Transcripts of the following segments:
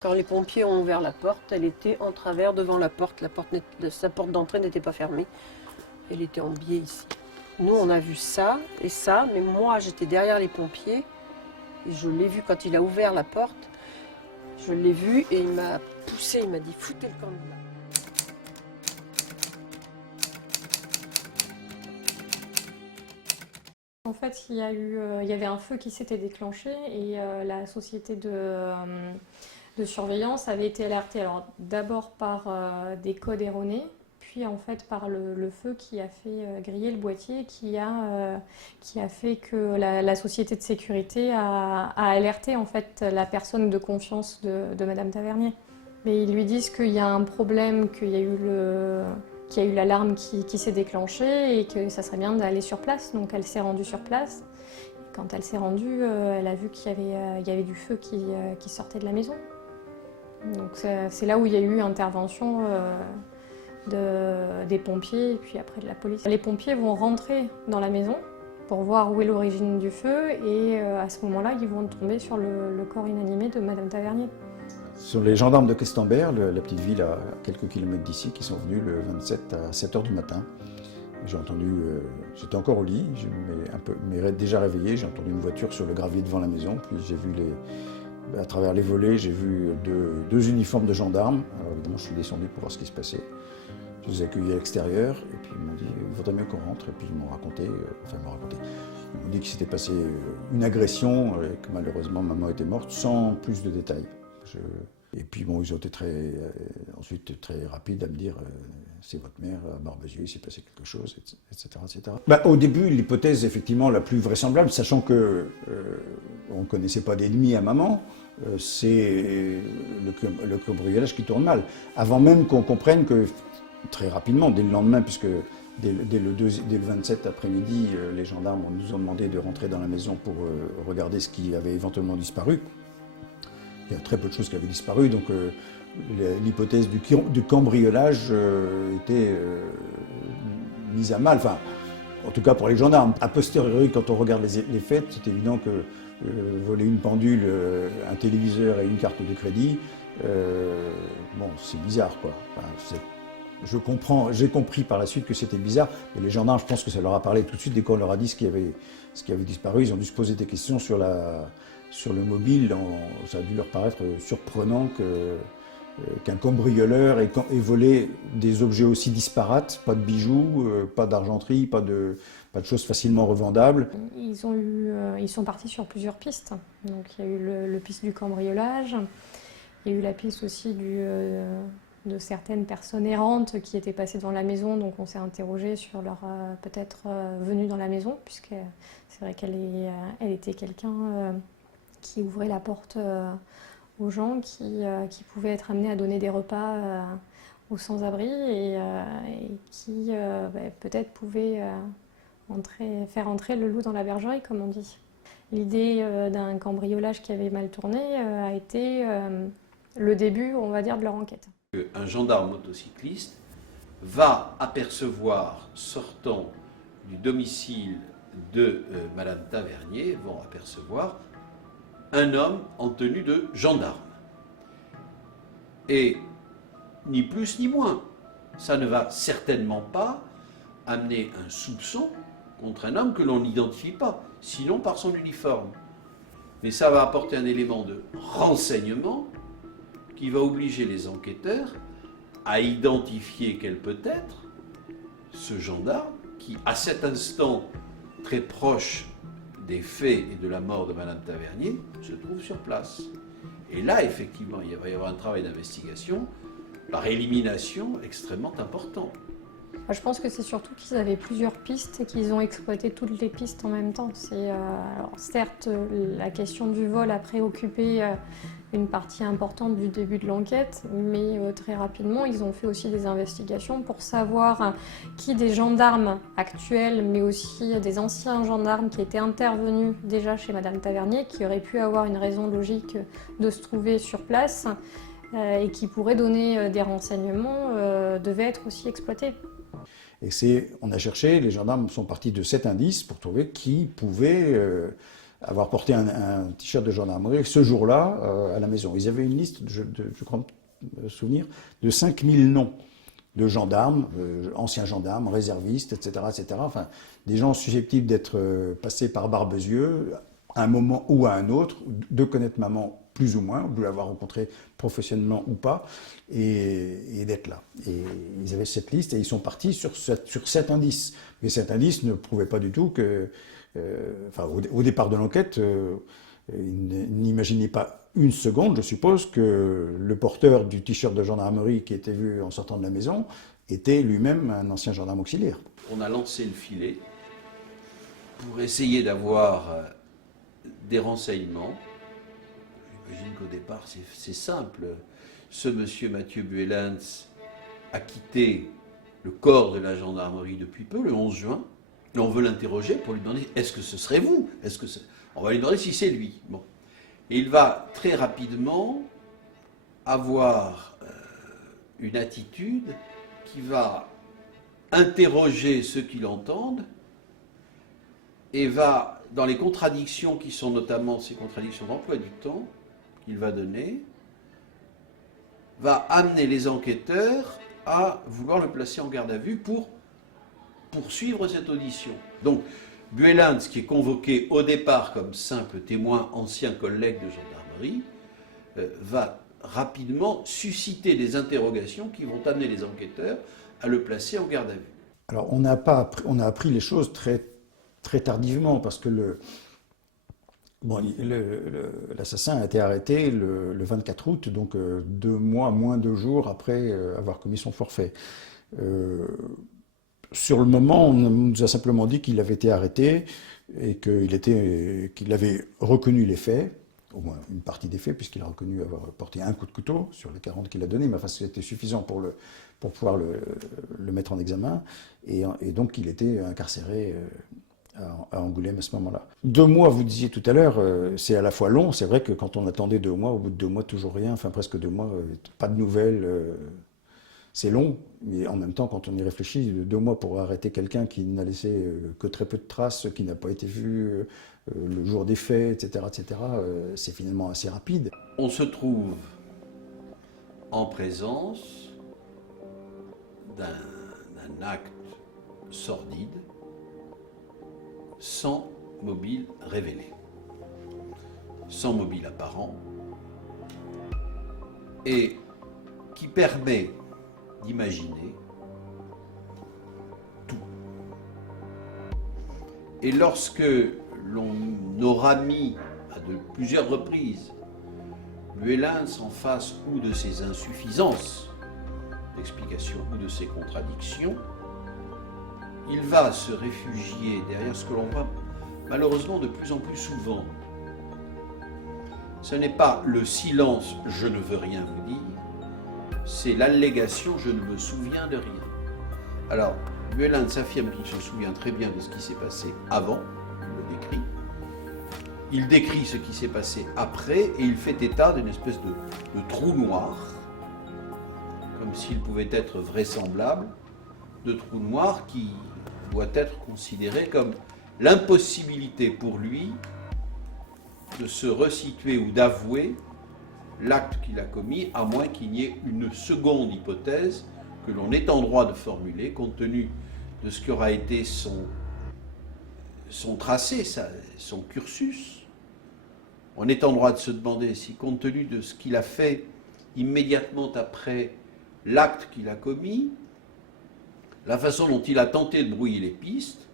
Quand les pompiers ont ouvert la porte, elle était en travers devant la porte. Sa porte d'entrée n'était pas fermée. Elle était en biais ici. Nous, on a vu ça et ça, mais moi, j'étais derrière les pompiers. Et je l'ai vu quand il a ouvert la porte. Je l'ai vu et il m'a poussé, il m'a dit « foutez le camp de là ». En fait, il y avait un feu qui s'était déclenché et la société de surveillance avait été alertée. Alors d'abord par des codes erronés, puis en fait par le feu qui a fait griller le boîtier, qui a fait que la société de sécurité a alerté en fait la personne de confiance de Madame Tavernier. Mais ils lui disent qu'il y a un problème, qu'il y a eu l'alarme qui s'est déclenchée et que ça serait bien d'aller sur place. Donc elle s'est rendue sur place. Quand elle s'est rendue, elle a vu qu'il y avait du feu qui sortait de la maison. Donc c'est là où il y a eu intervention des pompiers et puis après de la police. Les pompiers vont rentrer dans la maison pour voir où est l'origine du feu et à ce moment-là, ils vont tomber sur le corps inanimé de Madame Tavernier. Ce sont les gendarmes de Questembert, la petite ville à quelques kilomètres d'ici, qui sont venus le 27 à 7 h du matin. J'ai entendu, j'étais encore au lit, mais déjà réveillé, j'ai entendu une voiture sur le gravier devant la maison, puis j'ai vu à travers les volets, j'ai vu deux uniformes de gendarmes. Alors évidemment, je suis descendu pour voir ce qui se passait. Je les ai accueillis à l'extérieur, et puis ils m'ont dit « il vaudrait mieux qu'on rentre », et puis ils m'ont raconté, ils m'ont dit qu'il s'était passé une agression, et que malheureusement maman était morte, sans plus de détails. Et puis bon, ils ont été ensuite très rapides à me dire c'est votre mère, à Barbezieux, il s'est passé quelque chose, etc. etc. Au début, l'hypothèse effectivement la plus vraisemblable, sachant que on ne connaissait pas d'ennemi à maman, c'est le cambriolage qui tourne mal. Avant même qu'on comprenne que, très rapidement, dès le lendemain, puisque dès le 27 après-midi, les gendarmes nous ont demandé de rentrer dans la maison pour regarder ce qui avait éventuellement disparu. Il y a très peu de choses qui avaient disparu, donc l'hypothèse du cambriolage était mise à mal, enfin, en tout cas pour les gendarmes. A posteriori, quand on regarde les faits, c'est évident que voler une pendule, un téléviseur et une carte de crédit, bon, c'est bizarre, quoi. Enfin, j'ai compris par la suite que c'était bizarre, et les gendarmes, je pense que ça leur a parlé tout de suite dès qu'on leur a dit ce qui avait disparu. Ils ont dû se poser des questions sur le mobile. Ça a dû leur paraître surprenant qu'un cambrioleur ait volé des objets aussi disparates, pas de bijoux, pas d'argenterie, pas de choses facilement revendables. Ils sont partis sur plusieurs pistes. Donc il y a eu le piste du cambriolage, il y a eu la piste aussi de certaines personnes errantes qui étaient passées devant la maison, donc on s'est interrogé sur leur peut-être venue dans la maison, puisque c'est vrai elle était quelqu'un qui ouvrait la porte aux gens qui pouvaient être amenés à donner des repas aux sans-abri et qui peut-être pouvaient faire entrer le loup dans la bergerie, comme on dit. L'idée d'un cambriolage qui avait mal tourné a été le début, on va dire, de leur enquête. Un gendarme motocycliste va apercevoir, sortant du domicile de Madame Tavernier, vont apercevoir un homme en tenue de gendarme. Et ni plus ni moins, ça ne va certainement pas amener un soupçon contre un homme que l'on n'identifie pas, sinon par son uniforme. Mais ça va apporter un élément de renseignement qui va obliger les enquêteurs à identifier quel peut être ce gendarme qui, à cet instant très proche des faits et de la mort de Madame Tavernier, se trouve sur place. Et là, effectivement, il va y avoir un travail d'investigation par élimination extrêmement important. Je pense que c'est surtout qu'ils avaient plusieurs pistes et qu'ils ont exploité toutes les pistes en même temps. Alors certes, la question du vol a préoccupé une partie importante du début de l'enquête, mais très rapidement, ils ont fait aussi des investigations pour savoir qui des gendarmes actuels, mais aussi des anciens gendarmes qui étaient intervenus déjà chez Madame Tavernier, qui auraient pu avoir une raison logique de se trouver sur place et qui pourraient donner des renseignements, devaient être aussi exploités. Et on a cherché, les gendarmes sont partis de 7 indices pour trouver qui pouvait avoir porté un t-shirt de gendarmerie ce jour-là à la maison. Ils avaient une liste, je crois me souvenir, de 5000 noms de gendarmes, anciens gendarmes, réservistes, etc., etc. Enfin, des gens susceptibles d'être passés par Barbezieux à un moment ou à un autre, de connaître maman plus ou moins, de l'avoir rencontré professionnellement ou pas, et d'être là. Et ils avaient cette liste et ils sont partis sur 7 indices. Mais cet indice ne prouvait pas du tout que... au départ de l'enquête, ils n'imaginaient pas une seconde, je suppose, que le porteur du t-shirt de gendarmerie qui était vu en sortant de la maison était lui-même un ancien gendarme auxiliaire. On a lancé le filet pour essayer d'avoir des renseignements. J'imagine qu'au départ, c'est simple. Ce monsieur Mathieu Buelens a quitté le corps de la gendarmerie depuis peu, le 11 juin. Et on veut l'interroger pour lui demander, est-ce que ce serait vous? On va lui demander si c'est lui. Bon. Et il va très rapidement avoir une attitude qui va interroger ceux qui l'entendent et va, dans les contradictions qui sont notamment ces contradictions d'emploi du temps qu'il va donner, va amener les enquêteurs à vouloir le placer en garde à vue pour poursuivre cette audition. Donc, Buelens, qui est convoqué au départ comme simple témoin, ancien collègue de gendarmerie, va rapidement susciter des interrogations qui vont amener les enquêteurs à le placer en garde à vue. Alors, on a appris les choses très, très tardivement, parce que l'assassin a été arrêté le 24 août, donc 2 mois, moins 2 jours après avoir commis son forfait. Sur le moment, on nous a simplement dit qu'il avait été arrêté et qu'il avait reconnu les faits, au moins une partie des faits, puisqu'il a reconnu avoir porté un coup de couteau sur les 40 qu'il a donnés, mais enfin c'était suffisant pour pouvoir le mettre en examen, et donc il était incarcéré à Angoulême à ce moment-là. 2 mois, vous disiez tout à l'heure, c'est à la fois long, c'est vrai que quand on attendait 2 mois, au bout de 2 mois, toujours rien, enfin presque 2 mois, pas de nouvelles... C'est long, mais en même temps, quand on y réfléchit, 2 mois pour arrêter quelqu'un qui n'a laissé que très peu de traces, qui n'a pas été vu le jour des faits, etc., c'est finalement assez rapide. On se trouve en présence d'un acte sordide, sans mobile révélé, sans mobile apparent, et qui permet d'imaginer tout. Et lorsque l'on aura mis à plusieurs reprises Buelens en face ou de ses insuffisances d'explication ou de ses contradictions, il va se réfugier derrière ce que l'on voit malheureusement de plus en plus souvent. Ce n'est pas le silence « je ne veux rien vous dire », c'est l'allégation « je ne me souviens de rien ». Alors, Buelens affirme qu'il se souvient très bien de ce qui s'est passé avant, il le décrit. Il décrit ce qui s'est passé après et il fait état d'une espèce de trou noir, comme s'il pouvait être vraisemblable, de trou noir qui doit être considéré comme l'impossibilité pour lui de se resituer ou d'avouer l'acte qu'il a commis, à moins qu'il n'y ait une seconde hypothèse que l'on est en droit de formuler, compte tenu de ce qui aura été son tracé, son cursus. On est en droit de se demander si, compte tenu de ce qu'il a fait immédiatement après l'acte qu'il a commis, la façon dont il a tenté de brouiller les pistes,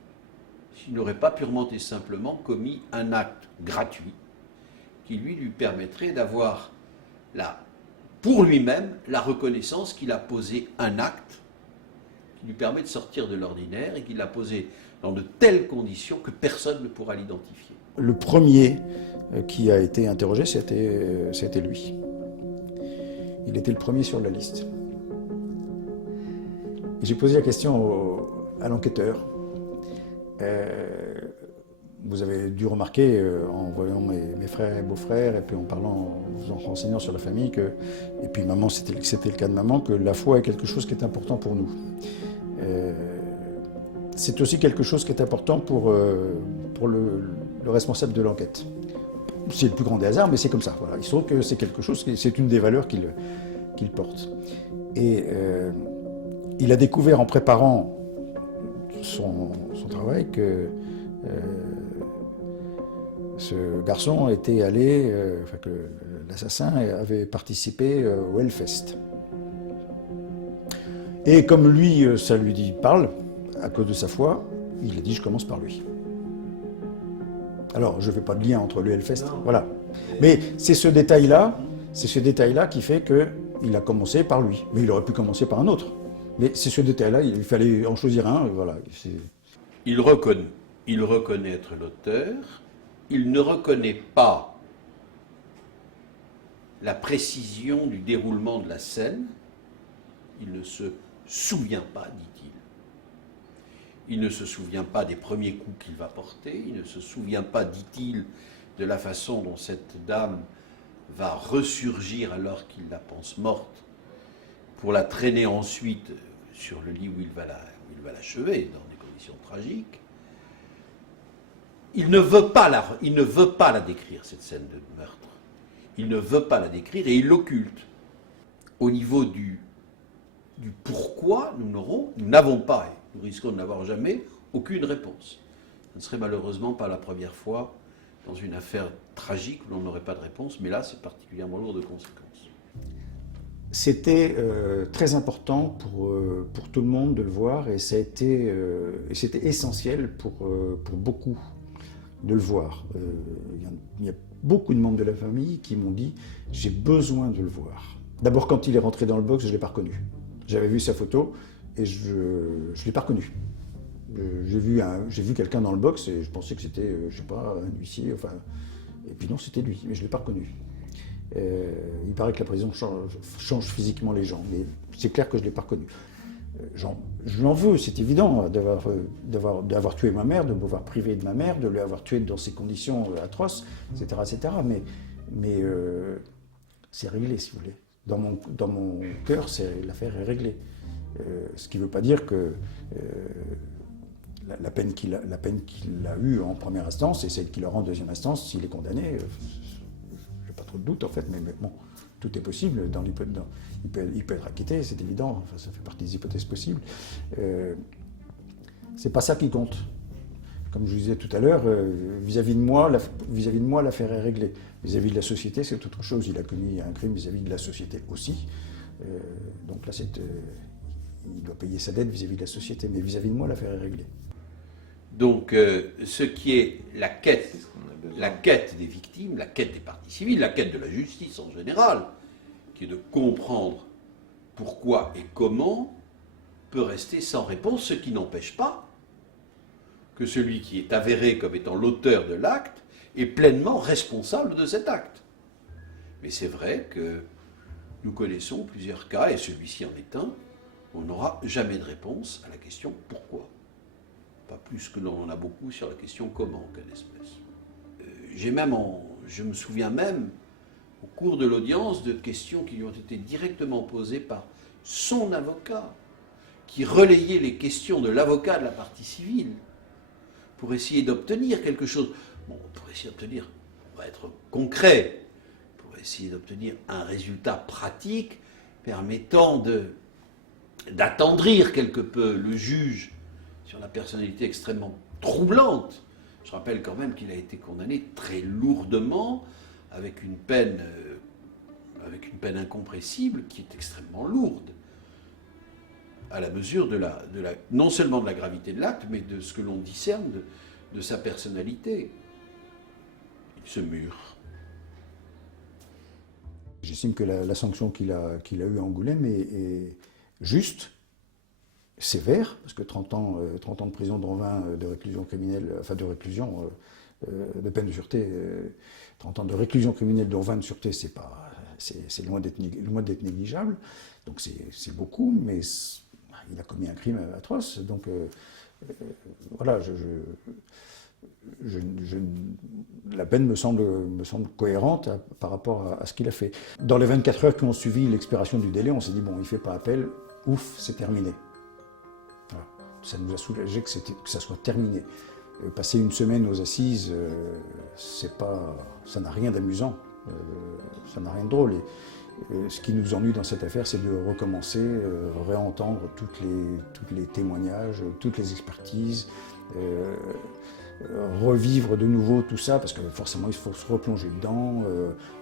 s'il n'aurait pas purement et simplement commis un acte gratuit qui lui permettrait d'avoir pour lui-même la reconnaissance qu'il a posé un acte qui lui permet de sortir de l'ordinaire et qu'il l'a posé dans de telles conditions que personne ne pourra l'identifier. Le premier qui a été interrogé, c'était lui. Il était le premier sur la liste. J'ai posé la question à l'enquêteur. Vous avez dû remarquer, en voyant mes frères et beaux-frères, et puis en vous en renseignant sur la famille, et puis maman, c'était le cas de maman, que la foi est quelque chose qui est important pour nous. C'est aussi quelque chose qui est important pour le responsable de l'enquête. C'est le plus grand des hasards, mais c'est comme ça. Voilà. Il se trouve que c'est quelque chose, c'est une des valeurs qu'il porte. Et il a découvert en préparant son travail que ce garçon était allé, que l'assassin avait participé au Hellfest. Et comme lui, ça lui dit parle, à cause de sa foi, il a dit je commence par lui. Alors, je ne fais pas de lien entre le Hellfest, voilà. Mais c'est ce détail-là qui fait qu'il a commencé par lui. Mais il aurait pu commencer par un autre. Mais c'est ce détail-là, il fallait en choisir un, voilà. Il reconnaît être l'auteur, il ne reconnaît pas la précision du déroulement de la scène, il ne se souvient pas, dit-il. Il ne se souvient pas des premiers coups qu'il va porter, il ne se souvient pas, dit-il, de la façon dont cette dame va ressurgir alors qu'il la pense morte, pour la traîner ensuite sur le lit où il va l'achever, dans des conditions tragiques. Il ne veut pas la décrire, cette scène de meurtre. Il ne veut pas la décrire et il l'occulte. Au niveau du pourquoi, nous n'avons pas, et nous risquons de n'avoir jamais, aucune réponse. Ce ne serait malheureusement pas la première fois dans une affaire tragique où l'on n'aurait pas de réponse, mais là c'est particulièrement lourd de conséquences. C'était très important pour tout le monde de le voir et c'était essentiel pour beaucoup de le voir. Il y a beaucoup de membres de la famille qui m'ont dit « j'ai besoin de le voir ». D'abord quand il est rentré dans le box, je ne l'ai pas reconnu. J'avais vu sa photo et je ne l'ai pas reconnu. J'ai vu quelqu'un dans le box et je pensais que c'était, je sais pas, un huissier, enfin... Et puis non, c'était lui, mais je ne l'ai pas reconnu. Il paraît que la prison change physiquement les gens, mais c'est clair que je ne l'ai pas reconnu. Je lui en veux, c'est évident, d'avoir tué ma mère, de m'avoir privé de ma mère, de l'avoir tué dans ces conditions atroces, etc. etc. Mais c'est réglé, si vous voulez. Dans mon cœur, l'affaire est réglée. Ce qui ne veut pas dire que la peine qu'il a eue en première instance et celle qu'il aura en deuxième instance, s'il est condamné, j'ai pas trop de doute en fait, mais bon, tout est possible. Il peut être acquitté, c'est évident, enfin, ça fait partie des hypothèses possibles. C'est pas ça qui compte. Comme je vous disais tout à l'heure, vis-à-vis de moi, l'affaire est réglée. Vis-à-vis de la société, c'est autre chose. Il a commis un crime vis-à-vis de la société aussi. Donc là, il doit payer sa dette vis-à-vis de la société. Mais vis-à-vis de moi, l'affaire est réglée. Donc, ce qui est la quête des victimes, la quête des parties civiles, la quête de la justice en général, qui est de comprendre pourquoi et comment, peut rester sans réponse, ce qui n'empêche pas que celui qui est avéré comme étant l'auteur de l'acte est pleinement responsable de cet acte. Mais c'est vrai que nous connaissons plusieurs cas, et celui-ci en est un, où on n'aura jamais de réponse à la question « pourquoi ?». Pas plus que l'on en a beaucoup sur la question « comment » en cas d'espèce. Je me souviens même, au cours de l'audience, de questions qui lui ont été directement posées par son avocat, qui relayait les questions de l'avocat de la partie civile, pour essayer d'obtenir quelque chose. Bon, pour essayer d'obtenir, on va être concret, pour essayer d'obtenir un résultat pratique permettant d'attendrir quelque peu le juge sur la personnalité extrêmement troublante. Je rappelle quand même qu'il a été condamné très lourdement, avec une peine incompressible qui est extrêmement lourde, à la mesure non seulement de la gravité de l'acte, mais de ce que l'on discerne de sa personnalité. Il se mure. J'estime que la sanction qu'il a eue à Angoulême est juste, sévère, parce que 30 ans de prison, dont 20 de réclusion criminelle, enfin de réclusion, de peine de sûreté, 30 ans de réclusion criminelle, dont 20 de sûreté, c'est loin d'être négligeable. Donc c'est beaucoup, mais il a commis un crime atroce, donc voilà, la peine me semble cohérente par rapport à ce qu'il a fait. Dans les 24 heures qui ont suivi l'expiration du délai, on s'est dit, bon, il ne fait pas appel, ouf, c'est terminé. Voilà. Ça nous a soulagé que ça soit terminé. Passer une semaine aux assises, ça n'a rien d'amusant, ça n'a rien de drôle. Et ce qui nous ennuie dans cette affaire, c'est de recommencer, réentendre tous les témoignages, toutes les expertises, revivre de nouveau tout ça, parce que forcément il faut se replonger dedans,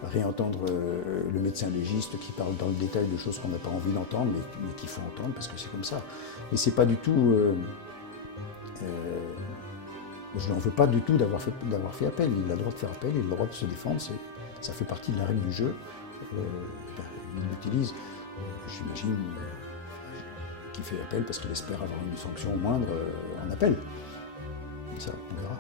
réentendre le médecin légiste qui parle dans le détail de choses qu'on n'a pas envie d'entendre, mais qu'il faut entendre parce que c'est comme ça. Et c'est pas du tout... je n'en veux pas du tout d'avoir fait appel. Il a le droit de faire appel, il a le droit de se défendre, ça fait partie de la règle du jeu. Il l'utilise, j'imagine, qu'il fait appel parce qu'il espère avoir une sanction moindre en appel. Ça, on verra.